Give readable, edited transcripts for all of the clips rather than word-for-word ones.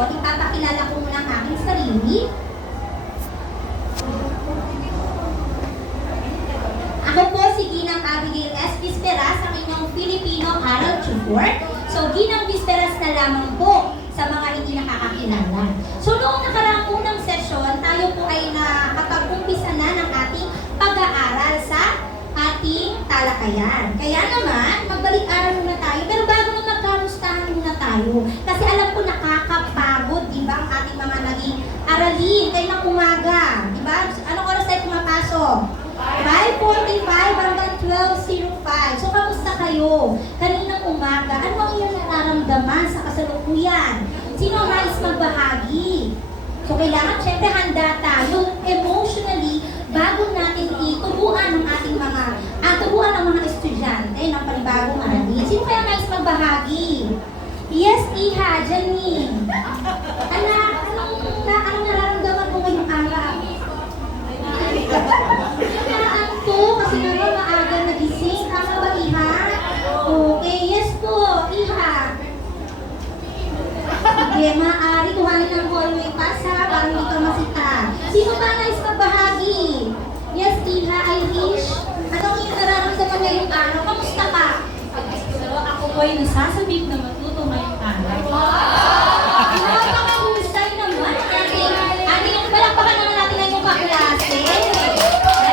session, ipapakilala ko muna ang aking sarili. Ako po si Ginang Abigail S. Visperas, ang inyong Filipino Aral Tutor. So, Ginang Visperas na lamang po sa mga hindi nakakakilala. So, noong nakaraang unang session, tayo po ay nakapag-umpisa na ng ating pag-aaral sa ating talakayan. Kaya naman, magbalik-aral muna tayo. Pero bago na magkamustahan muna tayo. Kasi alam ko nakakapagod, di ba, ang ating mga naging aralin kayo ng umaga. Di ba? Anong oras tayo pumapasok? 5:45 hanggang 12:05. So, kamusta kayo? Kaninang umaga, ano ang iyong nararamdaman sa kasalukuyan? Sino ang nais magbahagi? So, kailangan, syempre, handa tayo emotionally bago natin ituruan ng ating turuan ng mga estudyante ng panibagong aralin. Sino kaya nais magbahagi? Yes, Iha, Janine. Anak, anong nararamdaman mo ngayong araw? Kasi naman maaga nagising. Tama ba, Iha? Okay, yes po, Iha. Sige, maaari kuhanin ng hallway pass ha, para hindi ka masita. Sino ba nais magbahagi? Yes, Iha, Irish. Anong yung nararamdaman ngayong araw? Kamusta ka? So, ako po ay nasasabik na matuto ngayong araw. Napakahusay naman. Ating palakpakan naman natin ang iyong kaklase.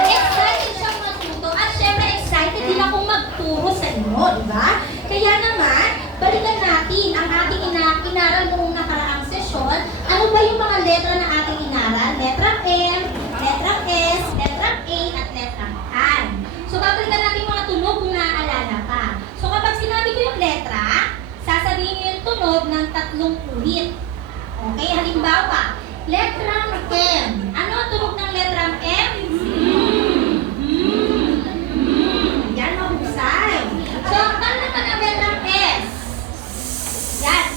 Excited siyang matuto at syempre excited din akong magturo sa inyo, di ba? Kaya naman, balikan natin ang ating inaral noong nakaraang sesyon. Ano ba yung mga letra na ating inaral? Letra M, letra S, letra A, at letra N. So, babalikan natin yung mga tunog kung naaalala ka. So, kapag sinabi ko yung letra, sasabihin niyo yung tunog ng 3 ulit. Okay, halimbawa, letrang M. Ano ang tunog ng letrang M? Yan, mahusay. So, ano naman ang letrang S? Yan.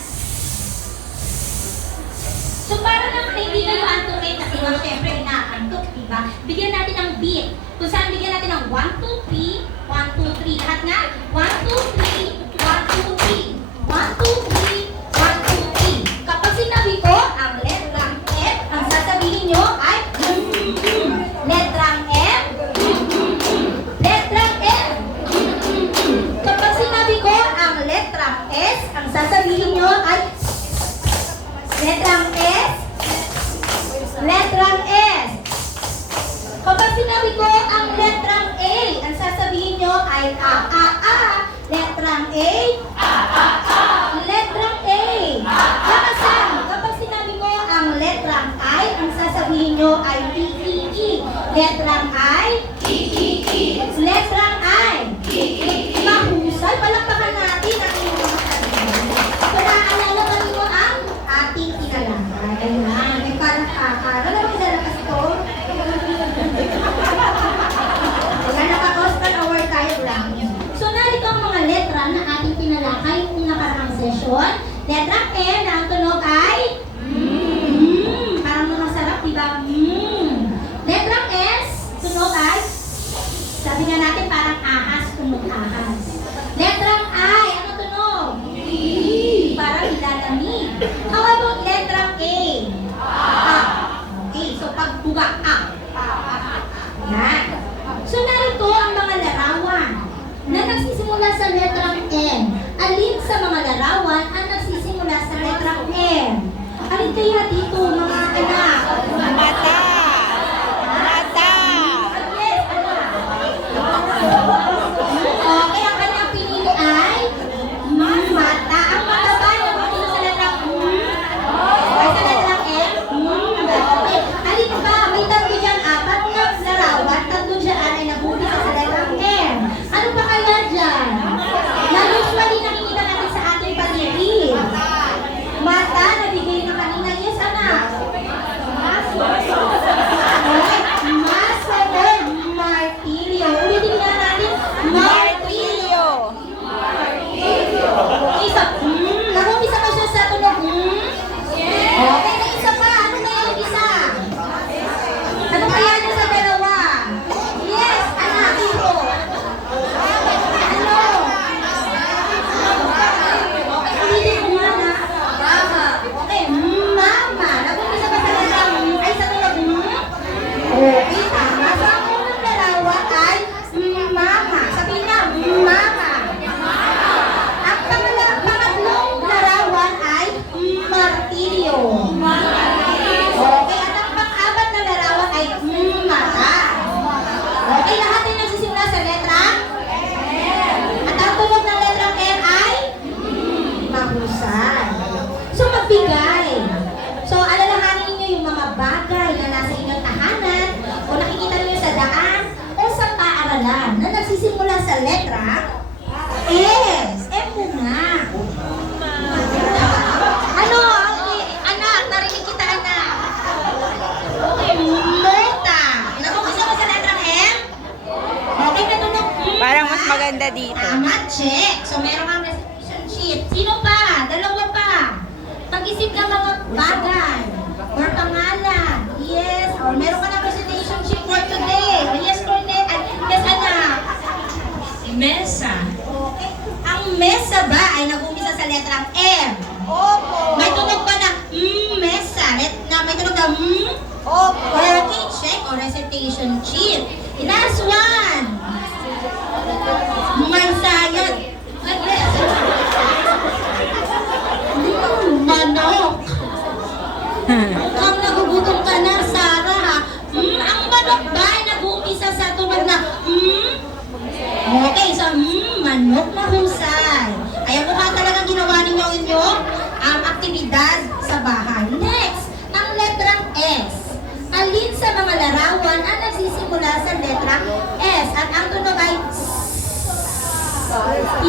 So, para naman hindi kayo antukin kasi syempre inaakantok, diba? Bigyan natin ng beat. Kung saan bigyan natin ng 1, 2, 3, 1, 2, 3. Lahat nga, 1, 2, 3, 1, 2, 3. 1, 2, 3, 1, 2, 3. Kapag sinabi ko ang letrang F, ang sasabihin nyo ay letrang F, letrang F. Kapag sinabi ko ang letrang S, ang sasabihin nyo ay letrang S, letrang S. Kapag sinabi ko ang letrang A, ang sasabihin nyo ay letrang A, letrang A. Lakasan, kapag sinabi ko ang letrang I, ang sasabihin nyo ay E. Letrang I, letrang I. Mahusay, palakpakan natin ang inyong mga sarili. So, naaalala ba niyo ang ating tinalakay? Ayan, may parang kakara. Alam mo yung lalakas ko? Kaya naka-Oscar Award tayo lang. So, narito ang mga letra na ating tinalakay kung nakaraang session. Letra M na ang tunog ay parang masarap, diba? Letra S, tunog ay sabi nga natin parang ahas, tunog ahas. Letrang I, ano tunog? Parang ilalamig. How about letrang A? Okay, so pagbuga yan. So narito ang mga larawan na nagsisimula sa letrang M. Alin sa mga larawan ang nagsisimula sa letrang M? Alin kaya dito mga anak? Mata! Mata! Yes, anak. Okay, ang kanyang pinili ay mata. Ang mata ba na makikita sa letrang ay sa letrang M? Okay. Alin ba? May tatlo dyan, 4 na larawan. 3 dyan ay nabubusa sa letrang M. Ano ba kaya dyan? Na usually nakikita natin sa ating paligid. Mata, nabigay na kanina. Yes, anak. letra S. M muna. Ano? Okay. Anak, narinig kita, anak. Okay, meta. Nag-umpisa ba sa letrang M? Okay, natunog. Parang mas maganda dito. Tama, check. So, meron kang recitation sheet. Sino pa? Dalawa pa. Mag-isip ka mga bagay or pangalan. Yes. Or meron ka ng recitation sheet for today. Yes, Cornet. Yes, anak. Mesa. Okay. Ang mesa ba ay nag-umpisa sa letrang M? Opo. May tunog ba na mesa? May tunog na Opo. Okay, check or recitation sheet. Last one. Mansayan. Manok. Mukhang nagugutom ka na, Sarah, ha? Ang manok ba ay nag-uumpisa sa tunog na Okay, so manok na husay. Ayan po ka talagang ginawa ninyo inyong aktibidad sa bahay. Next, ang letrang S. Alin sa mga larawan ang nagsisimula sa letrang S? At ang tunog ay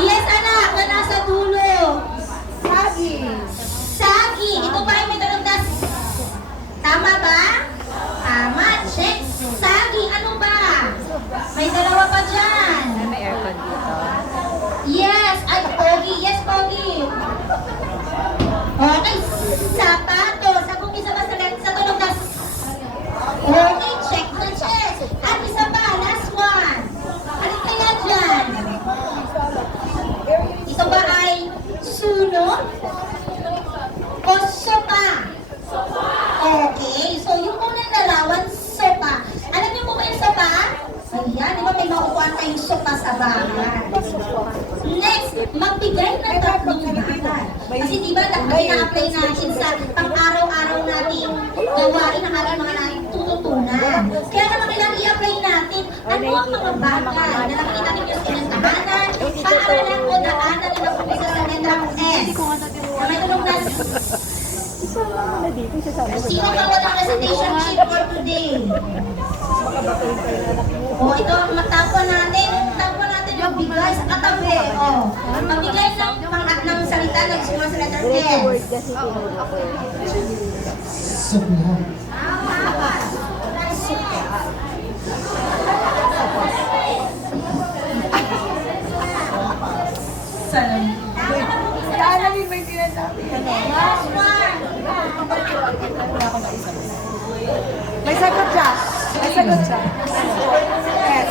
Yes, anak, na nasa dulo. Sagi. Ito ba ay may tunog na Tama ba? Tama. Check. Sagi. Ano ba? May dalawa pa dyan. May aircon dito. Yes. Ay, Pogi. Yes, Pogi. Okay. Sapatos. Sa kung isa ba sa tunog na Okay. Check na check. At isa pa. Last one. Ano kaya dyan? Ito ba ay sunod? O sopa? Okay, so yung unang larawan, sopa. Alam niyo po ba yung sopa? Ayan, di ba may makukuha kayong sopa sa bahay? Next, magbigay ng tatlong bagay. Kasi di ba, ina-apply natin sa pang-araw-araw nating gawain ng ating mga natututunan. Kaya naman kailangan i-apply natin ano ang mga bagay na nakikita ninyo sa ilang tahanan, paaralan o daanan na nakumpisa sa letrang S. Na may tulong na Sino ba walang recitation sheet for today? Ito ang matapon natin. Tapon natin yung bigay sa katabi. Mabigay ng salita na gusto sa letter S. Sukla. Salamin. Alamin mo yung sinasabi. Last one. May sagot siya. May sagot siya. Yes.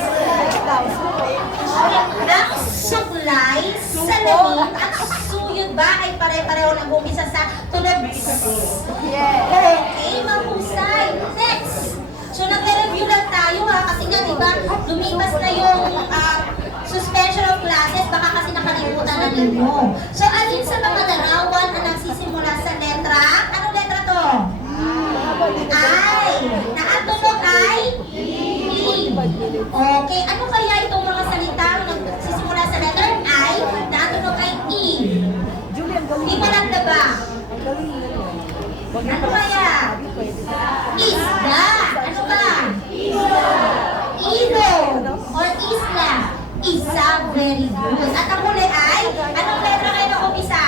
Ang suklay, salamin, at suyod ba ay pare-pareho nag-umpisa sa tunog? Yes. Okay, mahusay. Next. So, nag-review lang tayo ha, kasi nga, di ba, lumipas na yung suspension of classes, baka kasi nakalimutan na ninyo. So, alin sa mga larawan ang nagsisimula sa letra? Anong letra to? I. Na ang tunog ay? E. Okay, ano kaya itong mga salita na nagsisimula sa letter I na ang tunog ay E? Di ba ba? Ano kaya? Isda. Ano ba? Ilog. Or isla. Isa. Very good. At ang huli ay, anong letra kayo nakumisa?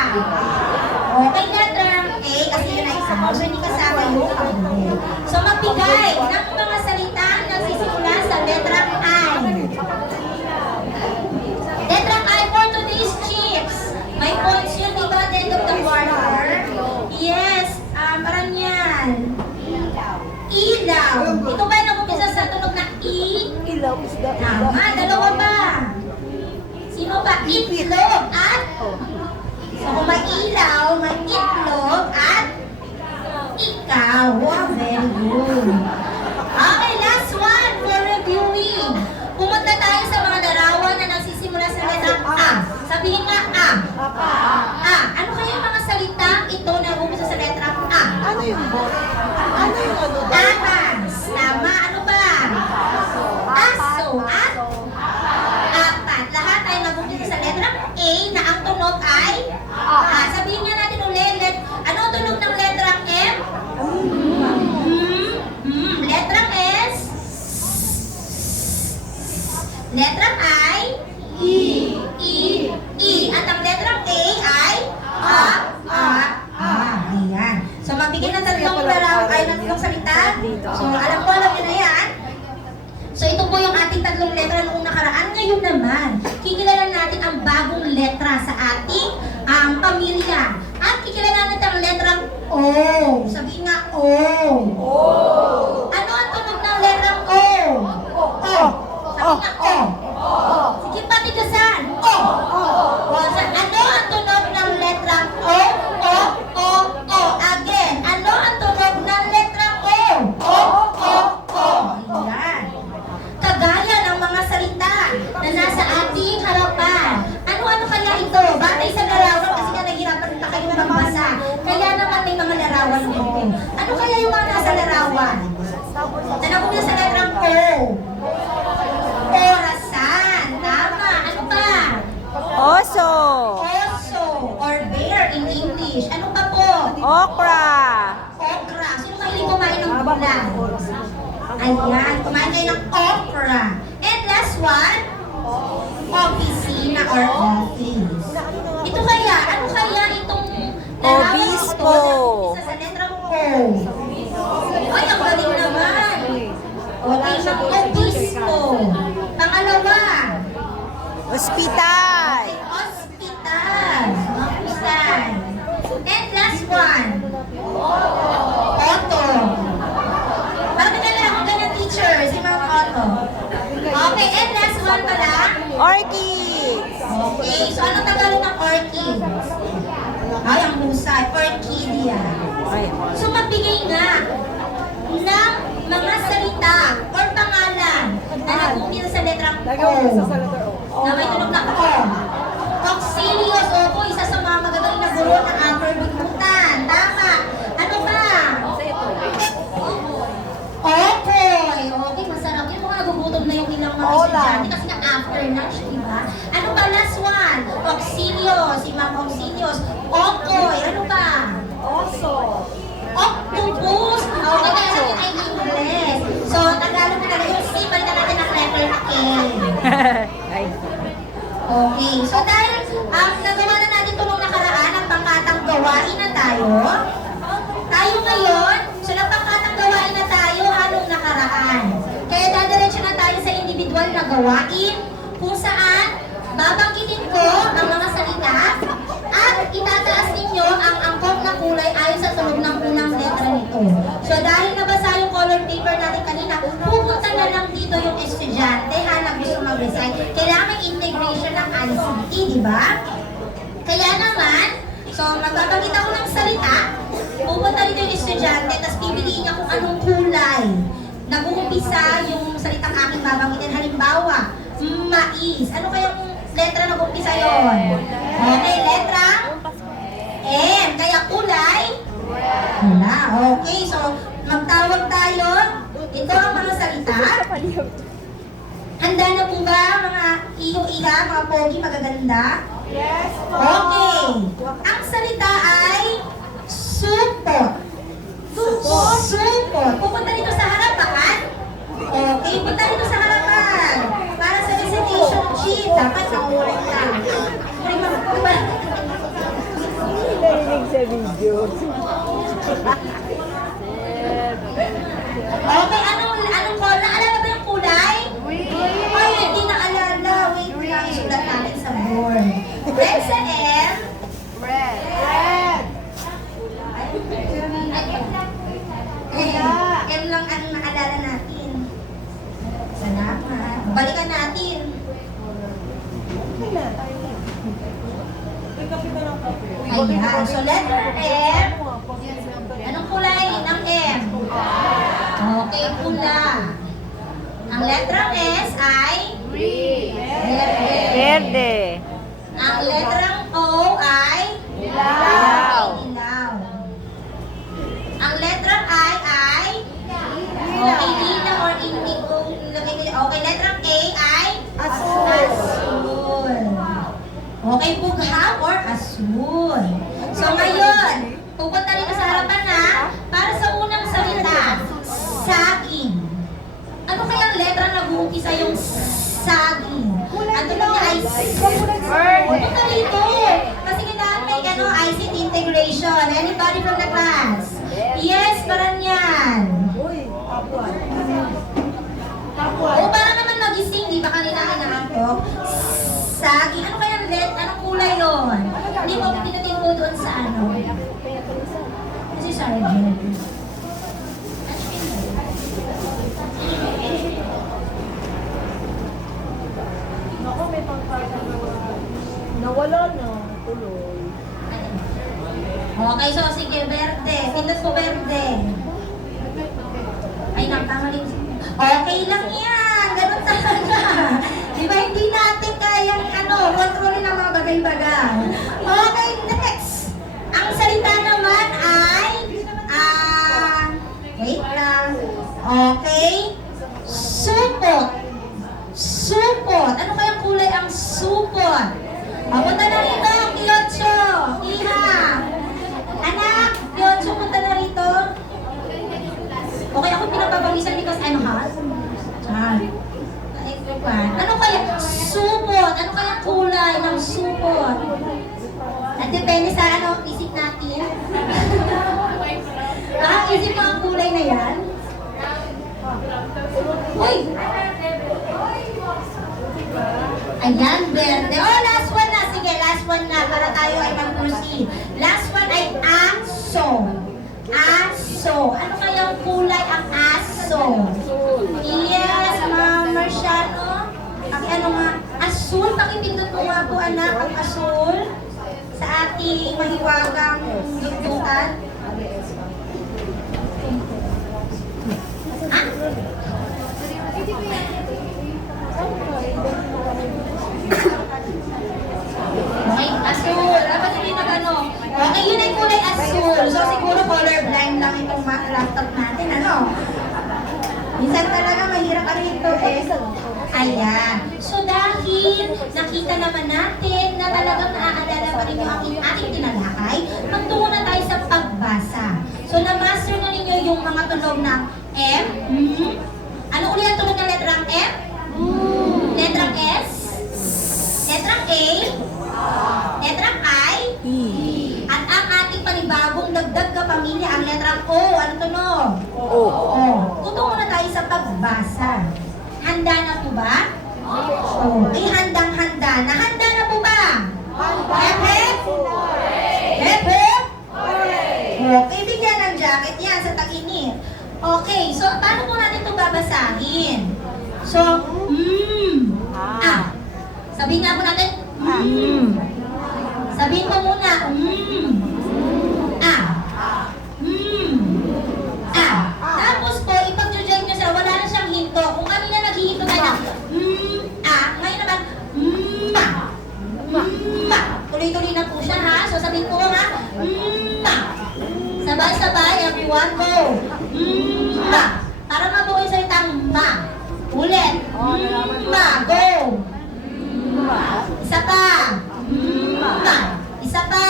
Okay, letra A. Kasi yun ay isa. Also, hindi kasama yung huli. So, magbigay ng mga salita na nagsisimula sa letra I. Letra I for today's chips. May points yun, di ba? At the end of the quarter. Yes. Parang yan. Ilaw. Ito ba yung nakumpisa sa tunog na I? Ilaw is the... Tama. Dalawa ba? Sino ba? Itlog at? So kung may ilaw, may itlog at ikaw. Wow, very good. Okay, last one for reviewing. Pumunta tayo sa mga larawan na nagsisimula sa letra A. Sabihin nga A. A. Ano kaya yung mga salitang ito na umpisa sa letra A? Ano yung bot? Ano yung ano? Ahas. Tama. Ano ba? Aso at apat. Lahat ay nag-umpisa sa letrang A na ang tunog ay sabihin nga natin ulit. Ano ang tunog ng letrang M? Letrang S. Letrang I. E. magbigay ng tatlong larawan ay ng tatlong salita. So, alam ko, alam niyo na yan. So, ito po yung ating tatlong letra noong nakaraan. Ngayon naman, kikilalan natin ang bagong letra sa ating pamilya. At kikilalan natin ang letrang O. Sabihin nga O. Ano ang tunog ng letrang O? O. Sabihin nga O. Sige, patigasan. O. Ano ang tunog ng letrang O? O. O. O. Again. Ano ang tunog ng letrang O? O. O. O. Ayan. Kagaya ng mga salita na nasa ating harapan. Ano-ano kaya ito? Batay sa larawan kasi nga nahihirapan pa kayo magbasa. Kaya naman may mga larawan dito. Ano kaya yung mga nasa larawan? Tanong mo sa letrang O. Orasan. Tama. Ano pa? Oso. Oso or bear in English. Ano pa po? Okra. Okra. Sino mahilig kumain ng gulay? Ayan, kumain kayo ng okra. And last one, opisina or office. Ito kaya, ano kaya itong larawan Obispo. ito? Isa sa letrang O. Ay, ang galing naman. Okay, ng obispo. Pangalawa, Ospital. hospital. Hospital. And last one, auto. Parang nagkala akong ganyan teacher, si Ma'am Otto. Okay, and last one pala. Orchids. Okay, so anong Tagalog ng orchid? Ay, ang husay, orchidea. So magbigay nga ng mga salita or pangalan na nag-umpisa sa letrang O. Na may tunog na O. Auxilios, opo, isa sa mga magagaling na guro ng upper bigmutan. Tama. Ano ba? Okoy. Okay, masarap yun. Mga nagugutom na yung ilang mga estudyante kasi nga after lunch, di ba? Ano ba last one? Auxilios, si Ma'am Auxilios. Okoy, ano ba? Oso. Octopus. Okay, kaya natin ay English. So, Tagalog na talaga yung C, palitan natin ng letter K. Okay, so dahil nagawa na natin ito nung nakaraan, ang pangkatang gawain na tayo. Tayo ngayon, so nagpangkatang gawain na tayo nung nakaraan. Kaya dadiretso na tayo sa individual na gawain kung saan babanggitin ko ang mga salita at itataas ninyo ang angkop na kulay ayon sa tunog ng unang letra nito. So dahil nabasa yung color paper natin kanina, pupunta na lang dito yung estudyante na gusto mag-recite. Kailangan may integration ng ICT, di ba? Kaya naman, so magbabanggit ako ng salita, pupunta dito yung estudyante, tapos pipiliin niya kung anong kulay. Nag-uumpisa yung salitang aking babanggitin. Halimbawa, mais. Ano kayang letra nag-uumpisa yun? Okay, letra M. Kaya kulay? Wala. Okay, so magtawag tayo. Ito ang mga salita. Handa na po ba mga iyo-iya, mga pogi, magaganda? Yes. Okay. Ang salita ay supot. Supot. Pupunta dito sa harapan. Okay, punta dito sa harapan. Para sa recitation sheet. Dapat nakulay ka. Narinig sa video. Okay, anong color? Naalala ba yung kulay? Ay, hindi naalala. Wait lang, isulat natin sa board. Then sa M. Red. M lang ang naalala natin. Salamat. Balikan natin. Ayan. So, letter M. Anong kulay ng M? Okay, pula. Ang letrang S ay? Verde. Ang letrang O ay? Dilaw. Dilaw. Ang letrang I ay? Okay, lila or indigo. Okay, letrang A ay? Asul. Okay, bughaw or asul. So ngayon, pupunta rin sa harapan na para sa unang salita, saging. Ano kayang letra nag-uumpisa yung saging? Ang tunog niya ay pupunta rito. Kasi kailangan may ICT integration. Anybody from the class? Hindi mo pinutin po doon sa ano. Kasi sergeant. Ako, may pangkarga na nawala na. Tuloy. Okay, so sige, verde. Pindot po verde. Ay, nagkamali. Okay lang yan. Ganun talaga. Di ba hindi natin kayang kontrolin ang mga bagay-bagay. Okay, next. Ang salita naman ay, wait lang. Okay. Supot. Supot. Ano kayang kulay ang supot? Punta na rito, Kiyotso. Iha. Anak, Kiyotso, punta na rito. Okay, ako pinapapawisan because I'm hot. Char. Ano kaya? Supot. Ano kaya kulay ng supot? At depende sa isip natin. Isip mo ang kulay na yan? Uy! Ayan, verde. Oh, last one na. Sige, last one na para tayo ay mag-proceed. Last one ay aso. Aso. Ano kayang kulay ang aso? Yes, Ma'am Marciano. Ano nga? Asul. Pakipindot mo nga po, anak, ang asul sa ating mahiwagang dugtungan. Ah? Okay, asul. Dapat hindi nag-ano. Okay, yun ay kulay asul. So, siguro colorblind lang itong laptop natin, Minsan talaga mahirap ka rito Ayan. So, dahil nakita naman natin na talagang naaalala pa rin yung ating tinalakay, magtungo na tayo sa pagbasa. So, na-master na ninyo yung mga tunog ng M. Ano ulit ang tunog ng letrang M? Letrang S? Letrang A? Letrang I? At ang ating panibagong dagdag kapamilya, ang letrang O. Ano tunog? O. Tutungo na tayo sa pagbasa. Handa na po ba? Ay, handang-handa na. Handa na po ba? Hep, hep? Hep, hep? Okay, bigyan ng jacket yan sa tag-init. Okay, so paano po natin ito babasahin? So, sabihin nga po natin, sabihin mo muna, Tapos po, ipag-join nyo siya, wala na siyang hinto. Kung kanina naghihinto tayo na, ngayon naman, tuloy-tuloy na po siya, ha? So, sabihin ko ha, sabay-sabay, everyone, go. Para mabuo yung salitang ma. Ulit. Go. Isa pa. Isa pa.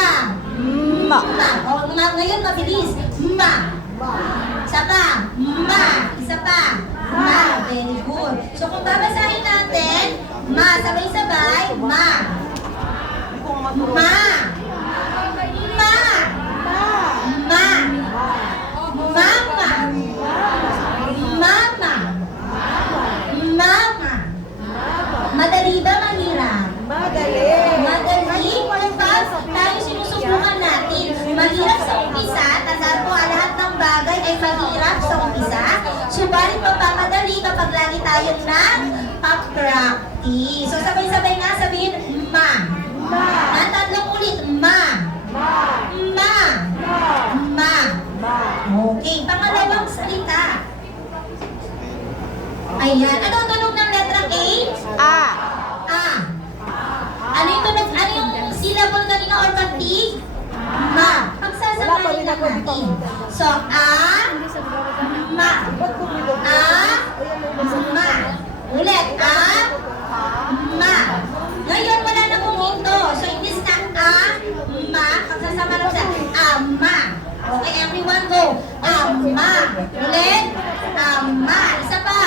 Ngayon mabilis. Isa pa. Isa pa. Very good. So kung babasahin natin, sabay-sabay, Mama. Madali ba mahirap? Madali. Kapag tayo sinusubukan natin, mahirap sa umpisa, tandaan po, lahat ng bagay ay mahirap sa umpisa. Subalit mapapadali kapag lagi tayong nag-practice. So sabay-sabay nga sabihin, tatlong ulit, Okay, pangalawang salita. Ayan, ano ang tunog ng letrang A? Ano yung syllable kanina or pantig? Pagsasabayin lang natin. So, Ulit, Ngayon, wala na pong hinto. So, imbis na pagsasama lang sa Okay, everyone go. Ulit. Isa pa.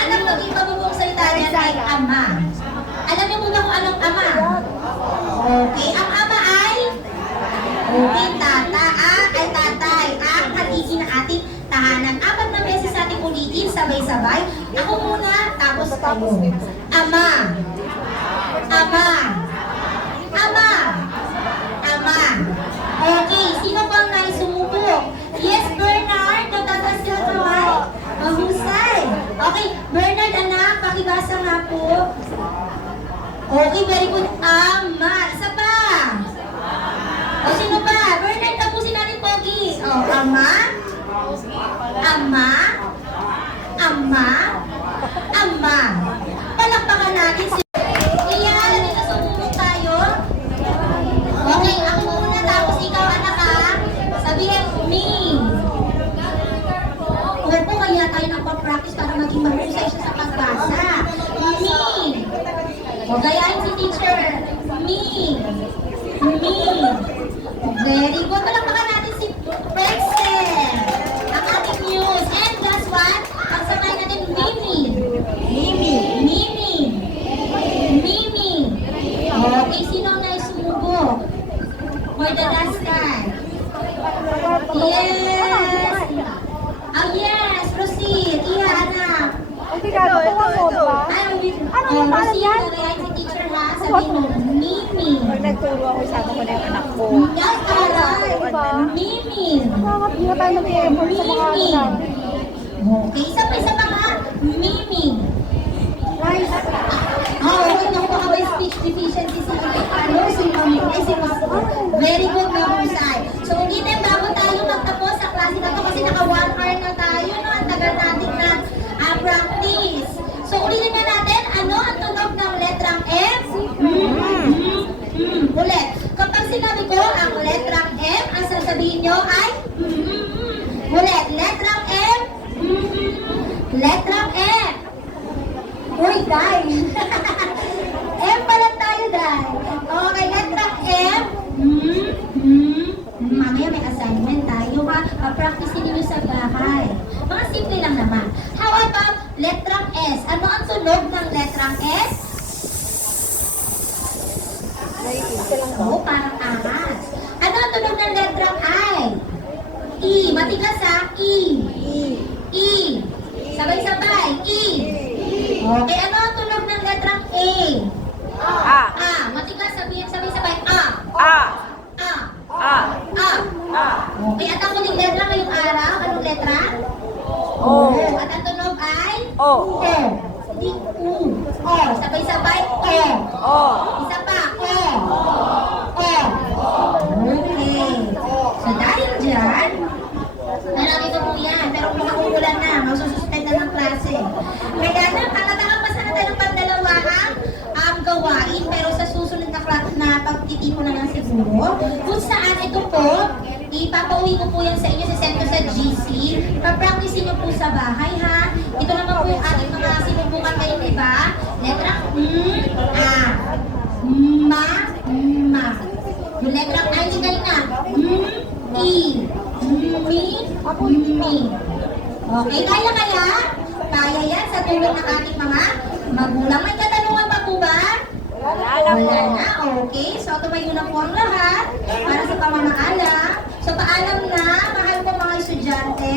Anong maging mabubuong salita niyan ay ama? Alam niyo po ba kung anong ama? Okay, ang ama ay? Okay, tatay. Ang haligi ng ating tahanan. 4 na beses natin ulitin, sabay-sabay. Ako muna, tapos kayo. Ama. Asa nga po? Okay, very good. Ama. Isa pa. O, sino pa? Bernard, tapusin natin, Pogi. O, ama. Ama. Ama. Ama. Palakpakan natin si... Iyan, halika sumulong tayo. Okay, ako muna, tapos ikaw, anak, ha? Sabihin, me. Opo, kaya tayo nagpa-practice para maging mahusay siya sa pagbasa. Me. O, gayahin si teacher. Me. Me. Very good. Palakpakan natin si Princeton. Ang ating news. And guess what? Pagsabay natin, Mimi. Mimi. Mimi. Mimi. Okay, sino ang naisumubok? For the last time. Yes. Oh, yes. Proceed. Iya, anak. Hindi ka, tutuwa mo, di ba? Ay, Ano yung pangalan proceed. yan? Kaya si teacher ha. Sabihin mo, Mimi. Pag nagturo ako, sama ko na yung anak ko. Yes, aray. Diba? Mimi. Nakakapira tayo ng effort sa mga ano Mimi. natin. Okay, isa pa nga. Mimi. Nice. Okay, naku, baka may speech deficiency si Mami. Si Mami. Very good na husay. So, ulitin bago tayo magtapos sa klase na to kasi naka 1 hour na tayo, no? Ang tagal natin na practice. So, ulitin na natin, ano ang tunog ng letrang M? Ulit. Kapag sinabi ko ang letrang M, ang sasabihin nyo ay ulit. Letrang M. Letrang M. Uy, Day! M pa lang tayo, Day. Okay, letrang M. Mamaya may assignment tayo, ha? Practicein niyo sa bahay. Mga simple lang naman. How about letrang S? Ano ang tunog ng letrang S? Naiisa lang ba? Oo, parang ahas. Ano ang tunog ng letrang I? E. Matigas, ha? E. E. Sabay-sabay. E. Okay, ano ang tunog ng letrang A? A. A. Matigas, sabihin sabay-sabay. A. A. A. A. A. A. Okay, at ang huling letra ngayong araw, anong letra? O. At ang tunog ay? O. O. Hindi U. O. Sabay-sabay. O. O. Isa pa. O. O. Okay. So dahil dyan, nalaki ko po yan, pero kung makukulan na, masususpend na ng klase. Kaya na, nakapasa na tayo ng pandalawahang gawain, pero sa susunod na klase na pagtitipon na lang siguro, kung saan ito po, ipapauwi ko po yan sa inyo, sisend ko sa GC, papracticein nyo po sa bahay, ha? Ito naman po yung ating mga sinubukan kayo, di ba? Letra A. Ma. Ma. Yung letra I, di kayo na. I. Mi. Okay, kaya kaya? Kaya yan sa tulong ng ating mga magulang. May katanungan pa po ba? Wala na. Okay, so tumayo na po ang lahat para sa pamamaalam. So paalam na, mahal ko mga estudyante.